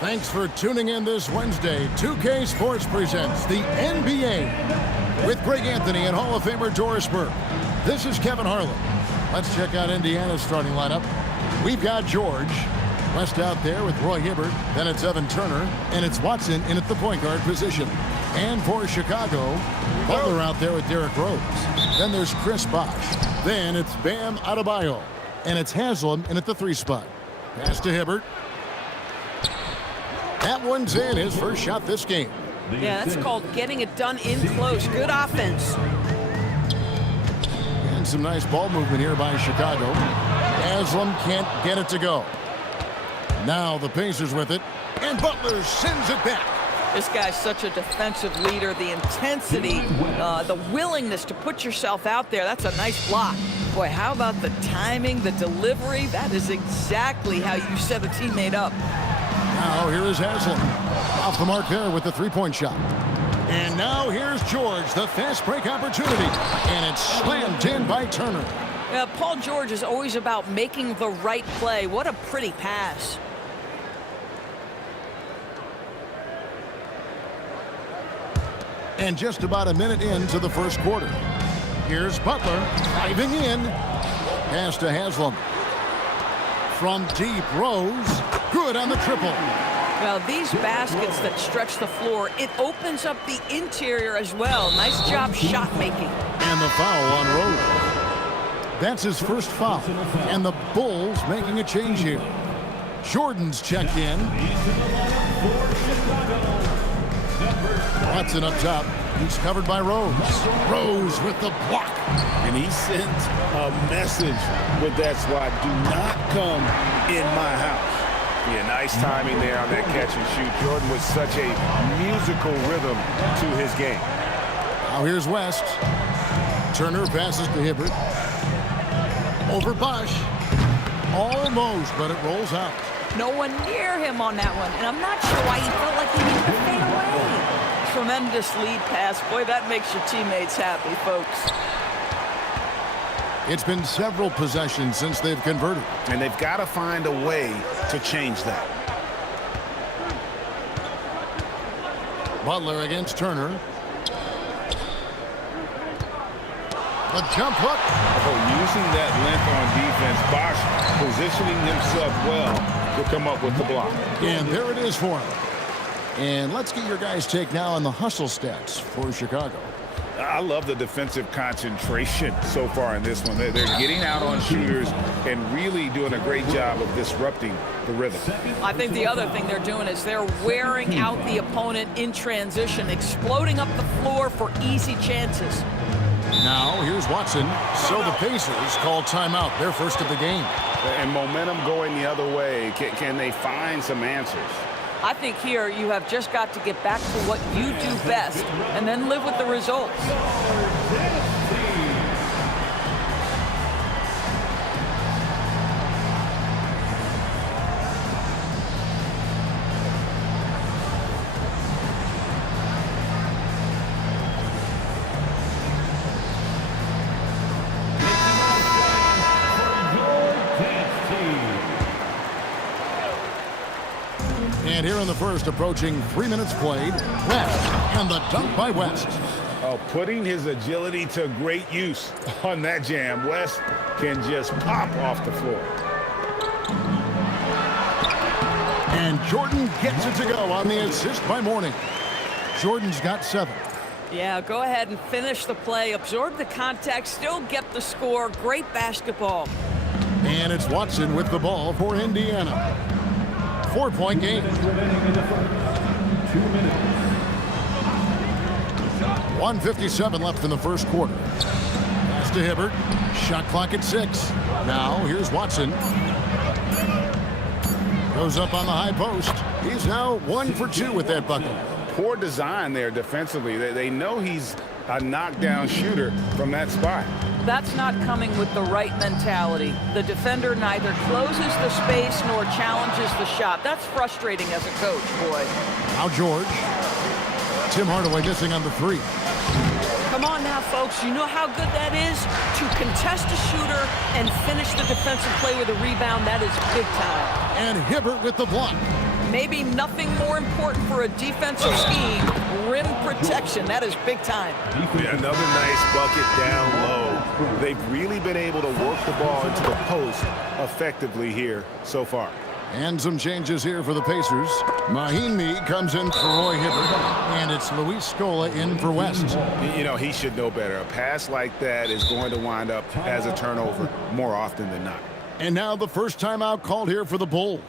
Thanks for tuning in this Wednesday. 2K Sports presents the NBA with Greg Anthony and Hall of Famer Doris Burke. This is Kevin Harlan. Let's check out Indiana's starting lineup. We've got George. West out there with Roy Hibbert. Then it's Evan Turner. And it's Watson in at the point guard position. And for Chicago, Butler out there with Derrick Rose. Then there's Chris Bosh. Then it's Bam Adebayo. And it's Haslam in at the 3 spot. Pass to Hibbert. That one's in, his first shot this game. Yeah, that's called getting it done in close. Good offense. And some nice ball movement here by Chicago. Haslam can't get it to go. Now the Pacers with it. And Butler sends it back. This guy's such a defensive leader. The intensity, the willingness to put yourself out there. That's a nice block. Boy, how about the timing, the delivery? That is exactly how you set a teammate up. Now here is Haslam. Off the mark there with the 3-point shot. And now here's George, the fast break opportunity. And it's slammed in by Turner. Paul George is always about making the right play. What a pretty pass. And just about a minute into the first quarter. Here's Butler driving in. Pass to Haslam. From deep, Rose. Good on the triple. Well, these baskets that stretch the floor, it opens up the interior as well. Nice job shot making. And the foul on Rose. That's his first foul. And the Bulls making a change here. Jordan's checked in. Watson up top. He's covered by Rose. Rose with the block. And he sent a message with that swat. Do not come in my house. Yeah, nice timing there on that catch and shoot. Jordan with such a musical rhythm to his game. Now here's West. Turner passes to Hibbert. Over Bosh. Almost, but it rolls out. No one near him on that one. And I'm not sure why he felt like he needed to fade away. Tremendous lead pass. Boy, that makes your teammates happy, folks. It's been several possessions since they've converted. And they've got to find a way to change that. Butler against Turner. The jump hook. Oh, using that length on defense, Bosh positioning himself well to come up with the block. And there it is for him. And let's get your guys' take now on the hustle stats for Chicago. I love the defensive concentration so far in this one. They're getting out on shooters and really doing a great job of disrupting the rhythm. I think the other thing they're doing is they're wearing out the opponent in transition, exploding up the floor for easy chances. Now, here's Watson. So the Pacers call timeout, their first of the game. And momentum going the other way. Can they find some answers? I think here you have just got to get back to what you do best and then live with the results. And here in the first, approaching 3 minutes played, West, and the dunk by West. Oh, putting his agility to great use on that jam. West can just pop off the floor. And Jordan gets it to go on the assist by Mourning. Jordan's got 7. Yeah, go ahead and finish the play. Absorb the contact, still get the score. Great basketball. And it's Watson with the ball for Indiana. 4-point game. 1:57 left in the first quarter. Pass to Hibbert. Shot clock at 6. Now here's Watson. Goes up on the high post. He's now 1 for 2 with that bucket. Poor design there defensively. They know he's a knockdown shooter from that spot. That's not coming with the right mentality. The defender neither closes the space nor challenges the shot. That's frustrating as a coach, boy. Now George. Tim Hardaway missing on the 3. Come on now, folks. You know how good that is? To contest a shooter and finish the defensive play with a rebound, that is big time. And Hibbert with the block. maybe nothing more important for a defensive scheme. Rim protection, that is big time. Yeah, another nice bucket down low. They've really been able to work the ball into the post effectively here so far. And some changes here for the Pacers. Mahinmi comes in for Roy Hibbert, and it's Luis Scola in for West. You know, he should know better. A pass like that is going to wind up as a turnover more often than not. And now the first timeout called here for the Bulls.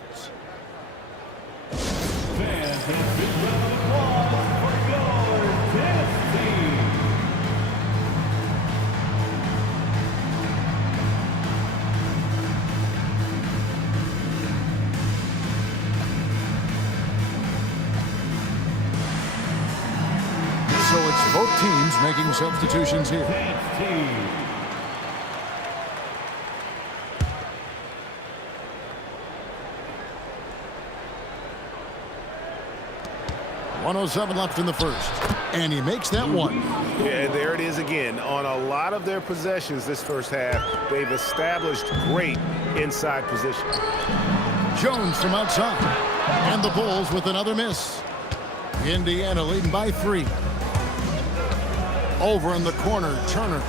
So it's both teams making substitutions here. 1:07 left in the first. And he makes that one. Yeah, there it is again. On a lot of their possessions this first half, they've established great inside position. Jones from outside. And the Bulls with another miss. Indiana leading by 3. Over in the corner, Turner.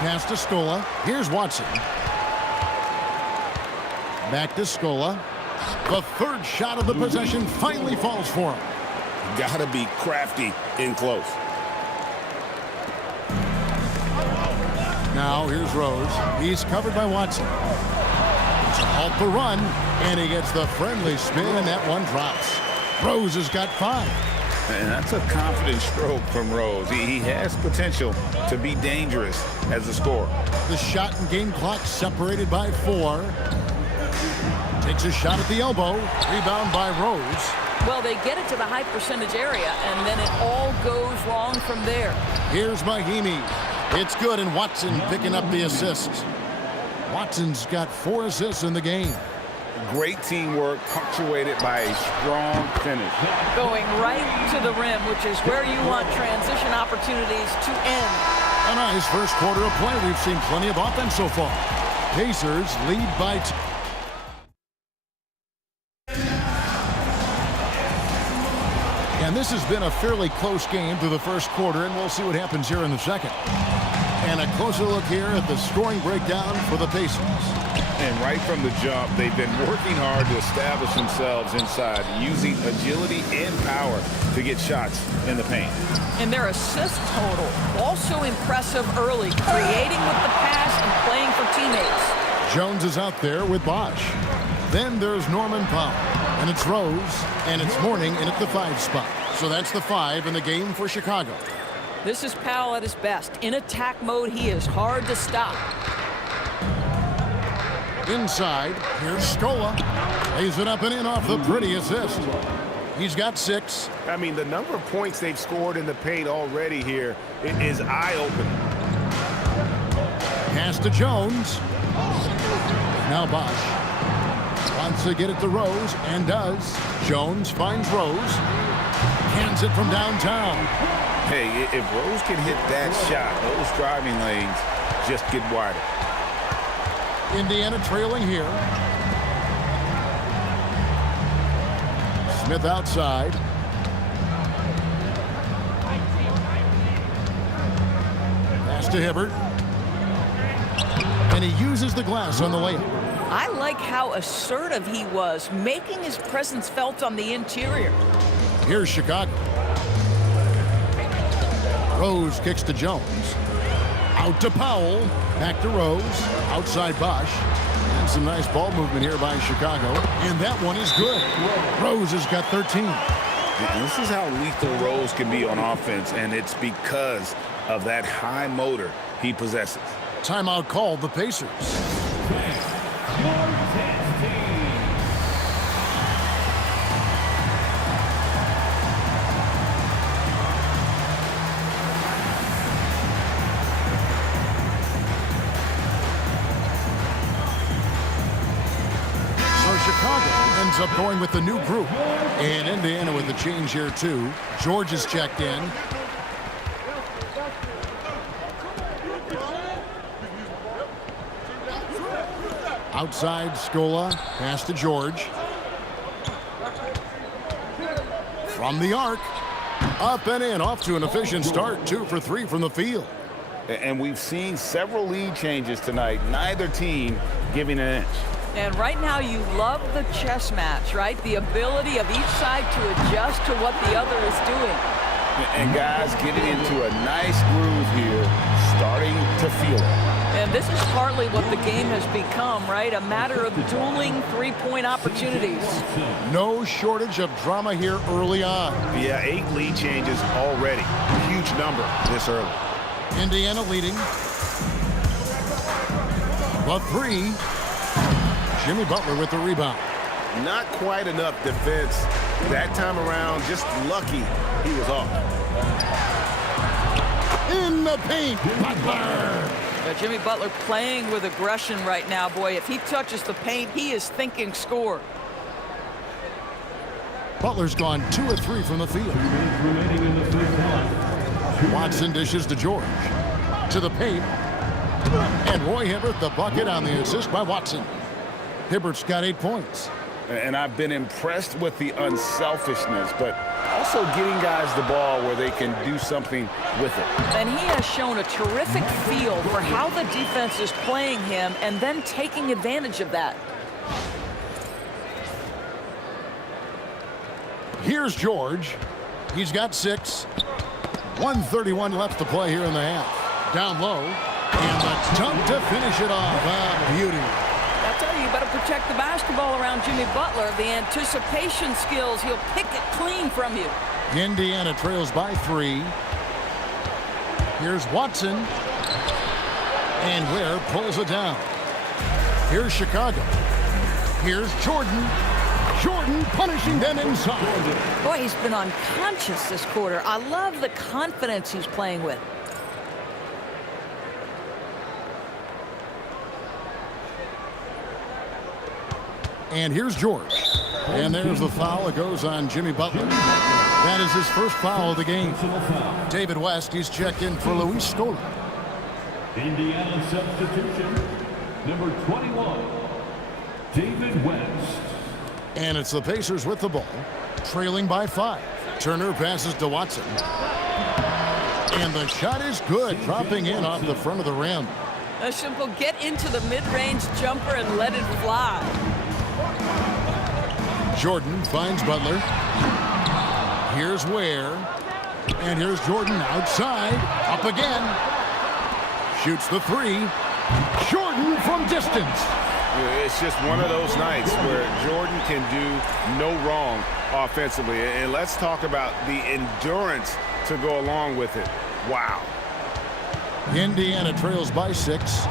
Pass to Scola. Here's Watson. Back to Scola. The third shot of the possession finally falls for him. Gotta be crafty in close. Now here's Rose. He's covered by Watson. To halt the run, and he gets the friendly spin, and that one drops. Rose has got 5. And that's a confident stroke from Rose. He has potential to be dangerous as a scorer. The shot and game clock separated by 4. Takes a shot at the elbow. Rebound by Rose. Well, they get it to the high percentage area, and then it all goes wrong from there. Here's Mahinmi. It's good, and Watson picking up the assist. Watson's got 4 assists in the game. Great teamwork punctuated by a strong finish. Going right to the rim, which is where you want transition opportunities to end. A nice first quarter of play. We've seen plenty of offense so far. Pacers lead by 2. And this has been a fairly close game through the first quarter, and we'll see what happens here in the second. And a closer look here at the scoring breakdown for the Pacers. And right from the jump, they've been working hard to establish themselves inside, using agility and power to get shots in the paint. And their assist total, also impressive early, creating with the pass and playing for teammates. Jones is out there with Bosch. Then there's Norman Powell. And it's Rose, and it's Mourning in at the 5 spot. So that's the 5 in the game for Chicago. This is Powell at his best. In attack mode, he is hard to stop. Inside, here's Scola. Lays it up and in off the pretty assist. He's got 6. I mean, the number of points they've scored in the paint already here is eye-opening. Pass to Jones. Now Bosch. Wants to get it to Rose, and does. Jones finds Rose. Hands it from downtown. Hey, if Rose can hit that shot, those driving lanes just get wider. Indiana trailing here. Smith outside. Pass to Hibbert. And he uses the glass on the layup. I like how assertive he was, making his presence felt on the interior. Here's Chicago. Rose kicks to Jones. Out to Powell. Back to Rose. Outside Bosch. And some nice ball movement here by Chicago. And that one is good. Rose has got 13. This is how lethal Rose can be on offense, and it's because of that high motor he possesses. Timeout called the Pacers. Chicago ends up going with the new group. And Indiana with the change here, too. George is checked in. Outside Scola. Pass to George. From the arc. Up and in. Off to an efficient start. 2 for 3 from the field. And we've seen several lead changes tonight. Neither team giving an inch. And right now you love the chess match, right? The ability of each side to adjust to what the other is doing. And guys getting into a nice groove here, starting to feel it. And this is partly what the game has become, right? A matter of dueling three-point opportunities. No shortage of drama here early on. Yeah, 8 lead changes already. Huge number this early. Indiana leading. The 3. Jimmy Butler with the rebound. Not quite enough defense that time around. Just lucky he was off. In the paint. Butler. Jimmy Butler playing with aggression right now. Boy, if he touches the paint, he is thinking score. Butler's gone 2 of 3 from the field. Watson dishes to George. To the paint. And Roy Hibbert the bucket on the assist by Watson. Hibbert's got 8 points. And I've been impressed with the unselfishness, but also getting guys the ball where they can do something with it. And he has shown a terrific feel for how the defense is playing him and then taking advantage of that. Here's George. He's got 6. 1:31 left to play here in the half. Down low. And the dunk to finish it off. Beauty. I tell you, you better protect the basketball around Jimmy Butler. The anticipation skills, he'll pick it clean from you. Indiana trails by 3. Here's Watson. And Ware pulls it down. Here's Chicago. Here's Jordan. Jordan punishing them inside. Boy, he's been unconscious this quarter. I love the confidence he's playing with. And here's George. And there's the foul. It goes on Jimmy Butler. That is his first foul of the game. David West, he's checked in for Luis Scola. Indiana substitution, number 21, David West. And it's the Pacers with the ball, trailing by 5. Turner passes to Watson. And the shot is good, dropping in off the front of the rim. A simple get into the mid-range jumper and let it fly. Jordan finds Butler. Here's Ware. And here's Jordan outside. Up again. Shoots the 3. Jordan from distance. It's just one of those nights where Jordan can do no wrong offensively. And let's talk about the endurance to go along with it. Wow. Indiana trails by 6.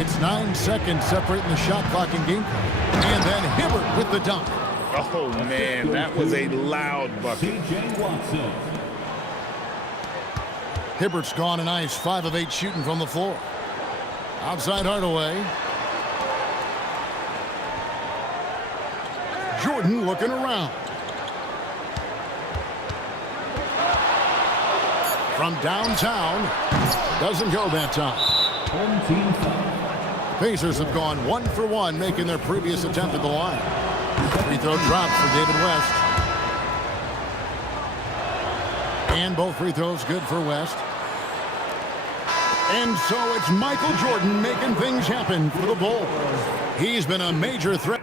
It's 9 seconds separating the shot clock and game. And then Hibbert with the dunk. Oh, man, that was a loud bucket. C.J. Watson. Hibbert's gone a nice 5 of 8 shooting from the floor. Outside Hardaway. Jordan looking around. From downtown. Doesn't go that time. Home team foul. Pacers have gone 1 for 1, making their previous attempt at the line. Free throw drops for David West. And both free throws good for West. And so it's Michael Jordan making things happen for the Bulls. He's been a major threat.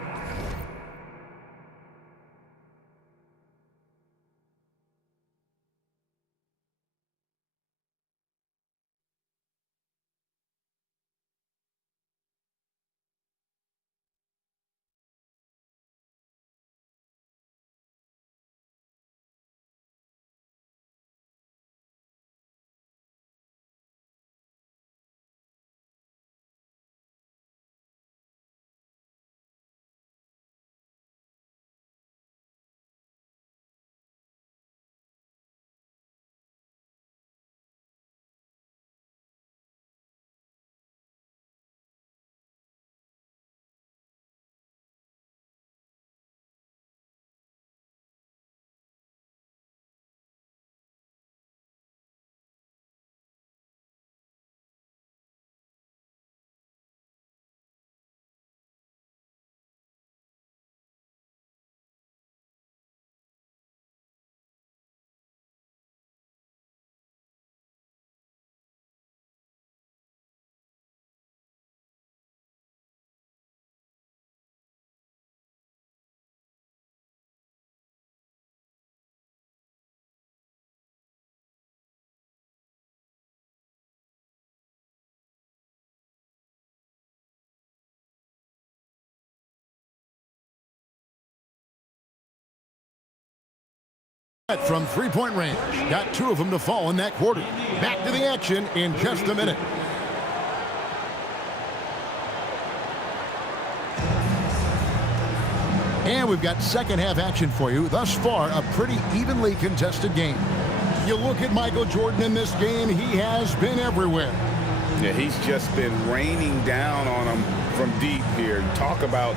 From three-point range. Got 2 of them to fall in that quarter. Back to the action in just a minute. And we've got second half action for you. Thus far, a pretty evenly contested game. You look at Michael Jordan in this game, he has been everywhere. Yeah, he's just been raining down on them from deep here. Talk about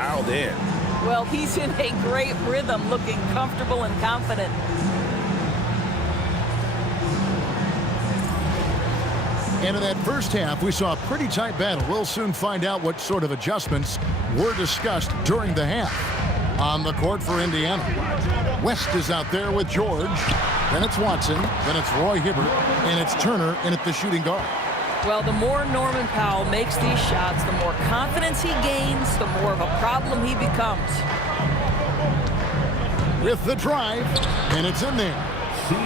dialed in. Well, he's in a great rhythm, looking comfortable and confident. And in that first half, we saw a pretty tight battle. We'll soon find out what sort of adjustments were discussed during the half. On the court for Indiana, West is out there with George. Then it's Watson. Then it's Roy Hibbert. And it's Turner in at the shooting guard. Well, the more Norman Powell makes these shots, the more confidence he gains, the more of a problem he becomes. With the drive, and it's in there.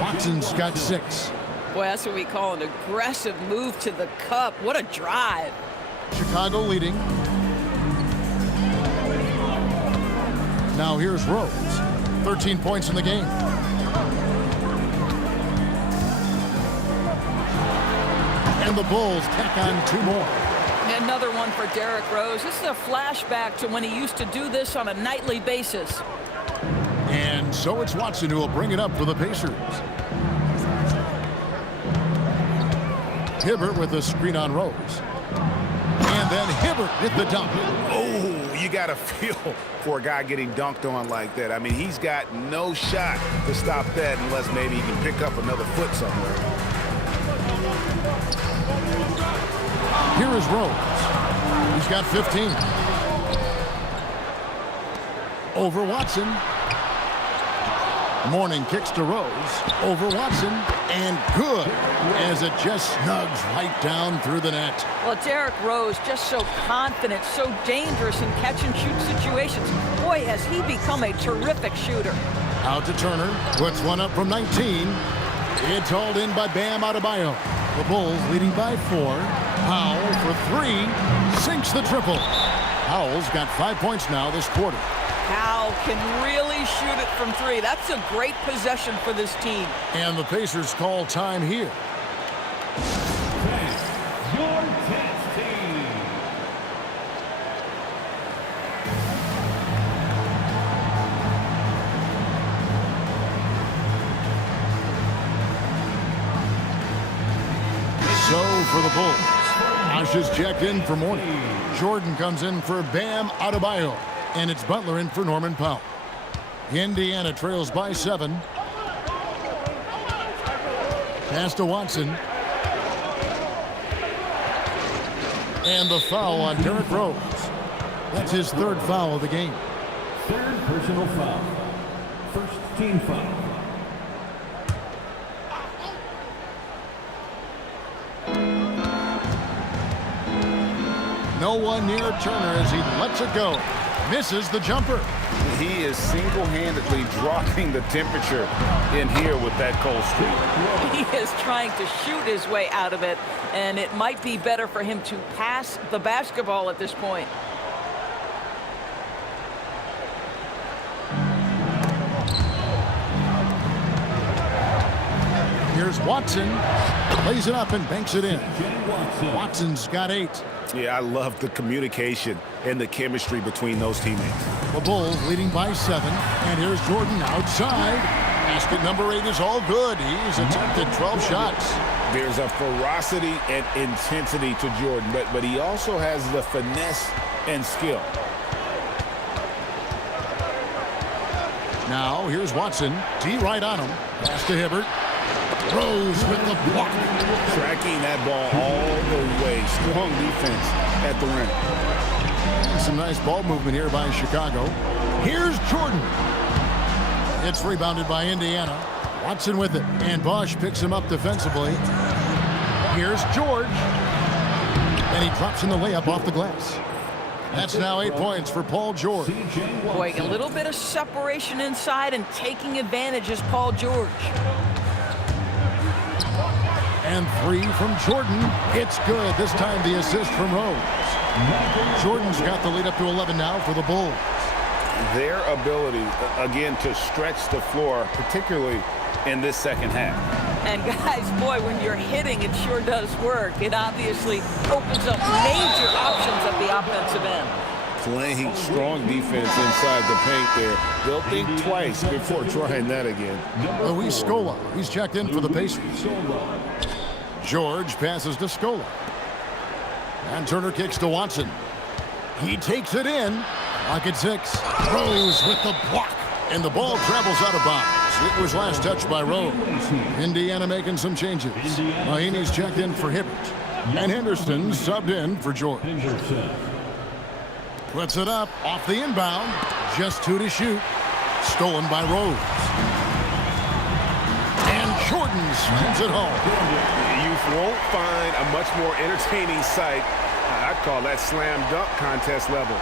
Watson's got 6. Boy, that's what we call an aggressive move to the cup. What a drive. Chicago leading. Now here's Rose. 13 points in the game. And the Bulls tack on 2 more. Another one for Derrick Rose. This is a flashback to when he used to do this on a nightly basis. And so it's Watson who will bring it up for the Pacers. Hibbert with a screen on Rose. And then Hibbert with the dunk. Oh, you got to feel for a guy getting dunked on like that. I mean, he's got no shot to stop that unless maybe he can pick up another foot somewhere. Here is Rose. He's got 15. Over Watson. Mourning kicks to Rose. Over Watson. And good as it just snugs right down through the net. Well, Derrick Rose just so confident, so dangerous in catch-and-shoot situations. Boy, has he become a terrific shooter. Out to Turner. Puts one up from 19. It's hauled in by Bam Adebayo. The Bulls leading by 4. Powell for 3. Sinks the triple. Powell's got 5 points now this quarter. Powell can really shoot it from 3. That's a great possession for this team. And the Pacers call time here. Your 10th team. So for the Bulls, Ash is checked in for Mourning. Jordan comes in for Bam Adebayo. And it's Butler in for Norman Powell. Indiana trails by 7. Pass to Watson. And the foul on Derrick Rose. That's his 3rd foul of the game. 3rd personal foul. 1st team foul. No one near Turner as he lets it go. Misses the jumper. He is single-handedly dropping the temperature in here with that cold streak. He is trying to shoot his way out of it, and it might be better for him to pass the basketball at this point. Here's Watson. Lays it up and banks it in. Watson's got 8. Yeah, I love the communication and the chemistry between those teammates. The Bulls leading by 7. And here's Jordan outside. Basket number 8 is all good. He's attempted 12 shots. There's a ferocity and intensity to Jordan, but he also has the finesse and skill. Now here's Watson. D right on him. Pass to Hibbert. Rose with the block. Tracking that ball all the way. Strong defense at the rim. Some nice ball movement here by Chicago. Here's Jordan. It's rebounded by Indiana. Watson with it. And Bosch picks him up defensively. Here's George. And he drops in the layup off the glass. That's now 8 points for Paul George. Boy, a little bit of separation inside and taking advantage is Paul George. And 3 from Jordan. It's good. This time the assist from Rose. Jordan's got the lead up to 11 now for the Bulls. Their ability, again, to stretch the floor, particularly in this second half. And guys, boy, when you're hitting, it sure does work. It obviously opens up major options at the offensive end. Playing strong defense inside the paint there. They'll think twice before trying that again. Luis Scola. He's checked in for the Pacers. George passes to Scola. And Turner kicks to Watson. He takes it in. Lock at 6. Rose with the block. And the ball travels out of bounds. It was last touched by Rose. Indiana making some changes. Mahinmi's checked in for Hibbert. And Henderson subbed in for George. Puts it up off the inbound. Just 2 to shoot. Stolen by Rose. And Jordan sends it home. You won't find a much more entertaining sight. I'd call that slam dunk contest level.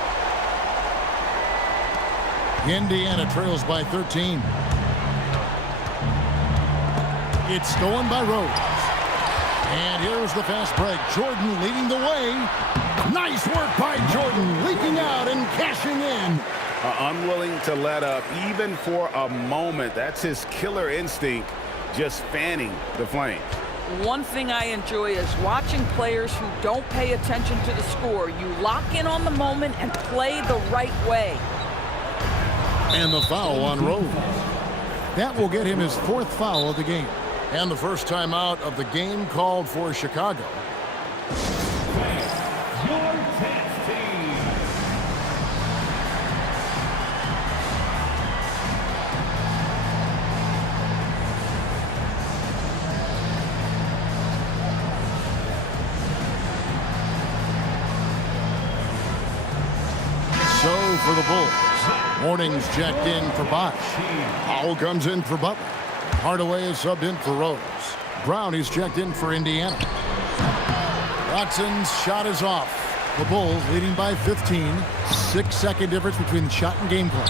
Indiana trails by 13. It's stolen by Rose. And here's the fast break. Jordan leading the way. Nice work by Jordan, leaking out and cashing in. Unwilling to let up even for a moment. That's his killer instinct, just fanning the flames. One thing I enjoy is watching players who don't pay attention to the score. You lock in on the moment and play the right way. And the foul on Rose. That will get him his 4th foul of the game. And the first time out of the game called for Chicago. So for the Bulls. Morning's checked in for Bosch. Powell comes in for Butler. Hardaway is subbed in for Rose. Brown is checked in for Indiana. Watson's shot is off. The Bulls leading by 15. 6-second difference between the shot and game clock.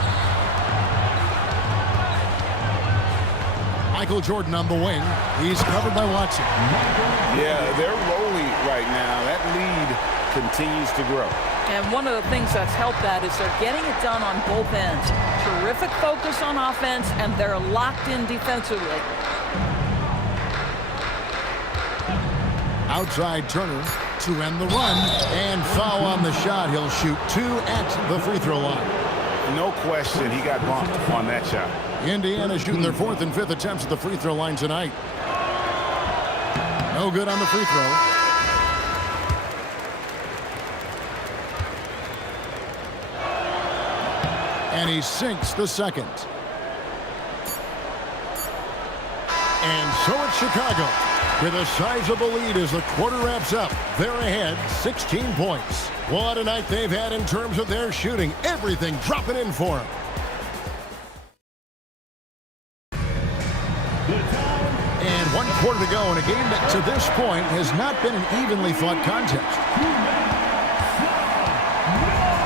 Michael Jordan on the wing. He's covered by Watson. Yeah, they're rolling right now. That lead continues to grow. And one of the things that's helped that is they're getting it done on both ends. Terrific focus on offense, and they're locked in defensively. Outside Turner to end the run. And foul on the shot. He'll shoot 2 at the free throw line. No question he got bumped on that shot. Indiana shooting their 4th and 5th attempts at the free throw line tonight. No good on the free throw. And he sinks the second. And so it's Chicago with a sizable lead as the quarter wraps up. They're ahead 16 points. What a night they've had in terms of their shooting. Everything dropping in for them. And 1 quarter to go in a game that to this point has not been an evenly fought contest.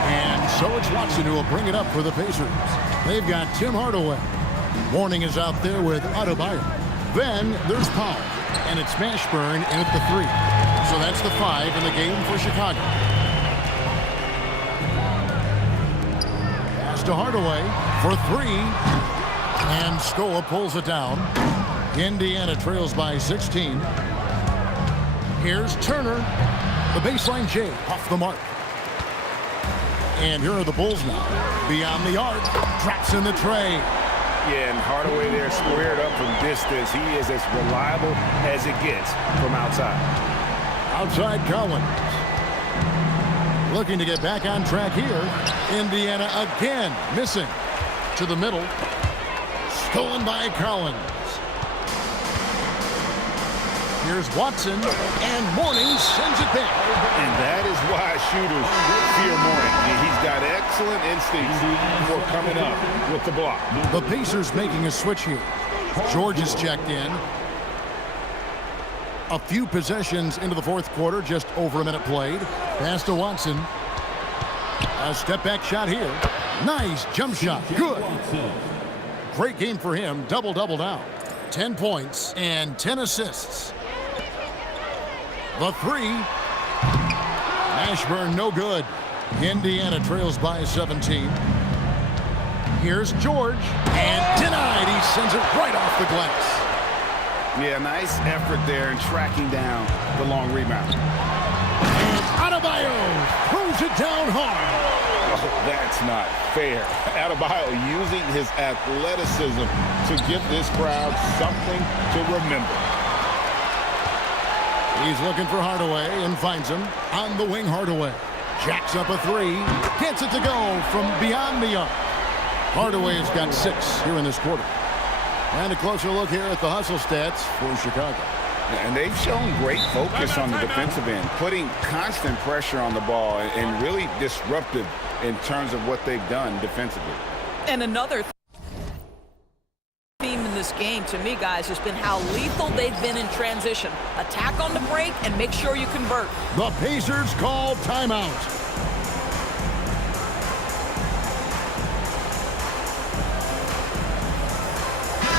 And so it's Watson who will bring it up for the Pacers. They've got Tim Hardaway. Mourning is out there with Adebayo. Then there's Powell. And it's Mashburn in at the 3. So that's the 5 in the game for Chicago. Pass to Hardaway for 3. And Scola pulls it down. Indiana trails by 16. Here's Turner. The baseline J off the mark. And here are the Bulls now. Beyond the arc. Drops in the tray. Yeah, and Hardaway there squared up from distance. He is as reliable as it gets from outside. Outside Collins. Looking to get back on track here. Indiana again missing. To the middle. Stolen by Collins. Here's Watson, and Mourning sends it back. And that is why shooters fear Mourning. He's got excellent instincts for coming up with the block. The Pacers making a switch here. George is checked in. A few possessions into the fourth quarter, just over a minute played. Pass to Watson. A step-back shot here. Nice jump shot. Good. Great game for him. Double-double now. 10 points and 10 assists. The three. Ashburn, no good. Indiana trails by 17. Here's George. And denied. He sends it right off the glass. Yeah, nice effort there in tracking down the long rebound. And Adebayo throws it down hard. Oh, that's not fair. Adebayo using his athleticism to give this crowd something to remember. He's looking for Hardaway and finds him on the wing. Hardaway jacks up a three, gets it to go from beyond the arc. Hardaway has got 6 here in this quarter. And a closer look here at the hustle stats for Chicago. And they've shown great focus on the defensive end, putting constant pressure on the ball and really disruptive in terms of what they've done defensively. And another theme in this game, to me, guys, has been how lethal they've been in transition. Attack on the break and make sure you convert. The Pacers call timeout.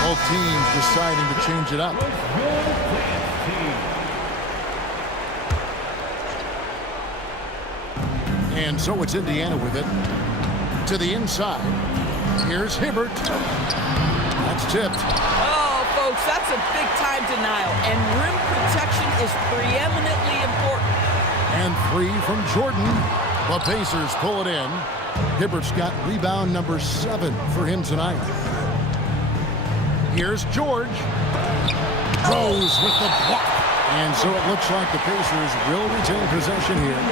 Both teams deciding to change it up. And so it's Indiana with it. To the inside. Here's Hibbert. That's tipped. Oh, folks, that's a big-time denial. And rim protection is preeminently important. And 3 from Jordan. The Pacers pull it in. Hibbert's got rebound number 7 for him tonight. Here's George. Rose with the block. And so it looks like the Pacers will retain possession here.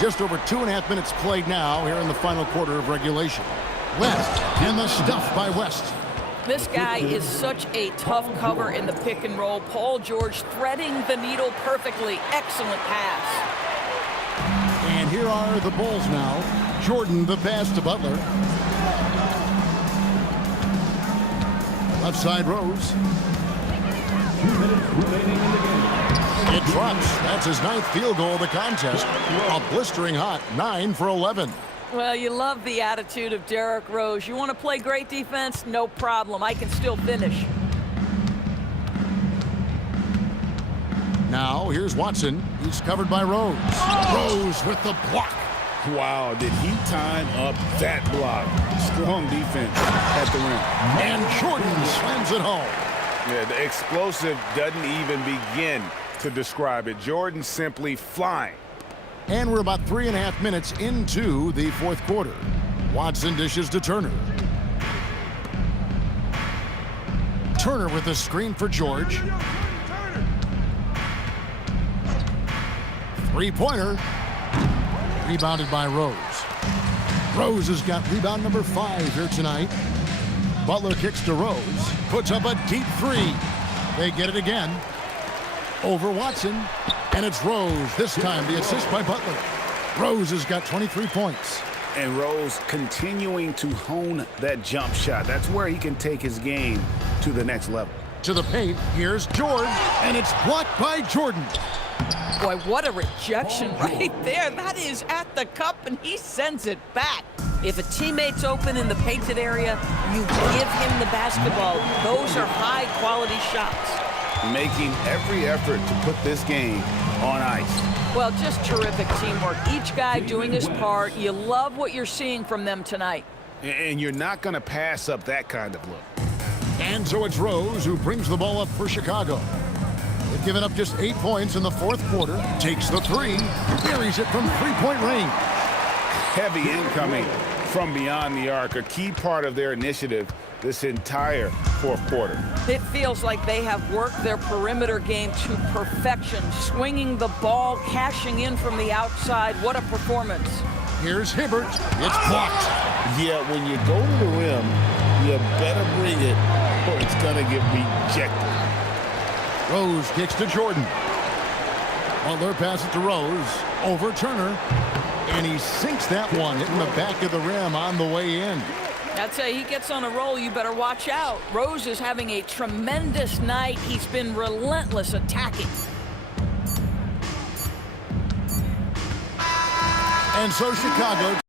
Just over 2.5 minutes played now here in the final quarter of regulation. West, and the stuff by West. This guy is such a tough cover in the pick and roll. Paul George threading the needle perfectly. Excellent pass. And here are the Bulls now. Jordan, the pass to Butler. Left side Rose. 2 minutes remaining in the game. It drops. That's his 9th field goal of the contest. A blistering hot 9 for 11. Well, you love the attitude of Derrick Rose. You want to play great defense? No problem. I can still finish. Now, here's Watson. He's covered by Rose. Rose with the block. Wow, did he time up that block? Strong defense at the rim. And Jordan slams it home. Yeah, the explosive doesn't even begin to describe it. Jordan simply flying. And we're about 3.5 minutes into the fourth quarter. Watson dishes to Turner. Turner with a screen for George. Three-pointer. Rebounded by Rose. Rose has got rebound number 5 here tonight. Butler kicks to Rose. Puts up a deep 3. They get it again. Over Watson. And it's Rose. This time the assist by Butler. Rose has got 23 points. And Rose continuing to hone that jump shot. That's where he can take his game to the next level. To the paint. Here's George. And it's blocked by Jordan. Boy, what a rejection right there. That is at the cup, and he sends it back. If a teammate's open in the painted area, you give him the basketball. Those are high-quality shots. Making every effort to put this game on ice. Well, just terrific teamwork. Each guy doing his part. You love what you're seeing from them tonight. And you're not going to pass up that kind of look. And so it's Rose who brings the ball up for Chicago. They've given up just 8 points in the fourth quarter. Takes the 3, buries it from three-point range. Heavy incoming from beyond the arc, a key part of their initiative this entire fourth quarter. It feels like they have worked their perimeter game to perfection, swinging the ball, cashing in from the outside. What a performance. Here's Hibbert. It's blocked. Yeah, when you go to the rim You better bring it or it's going to get rejected. Rose kicks to Jordan. Butler passes to Rose. Over Turner. And he sinks that one, hitting the back of the rim on the way in. I'd say he gets on a roll, you better watch out. Rose is having a tremendous night. He's been relentless attacking. And so Chicago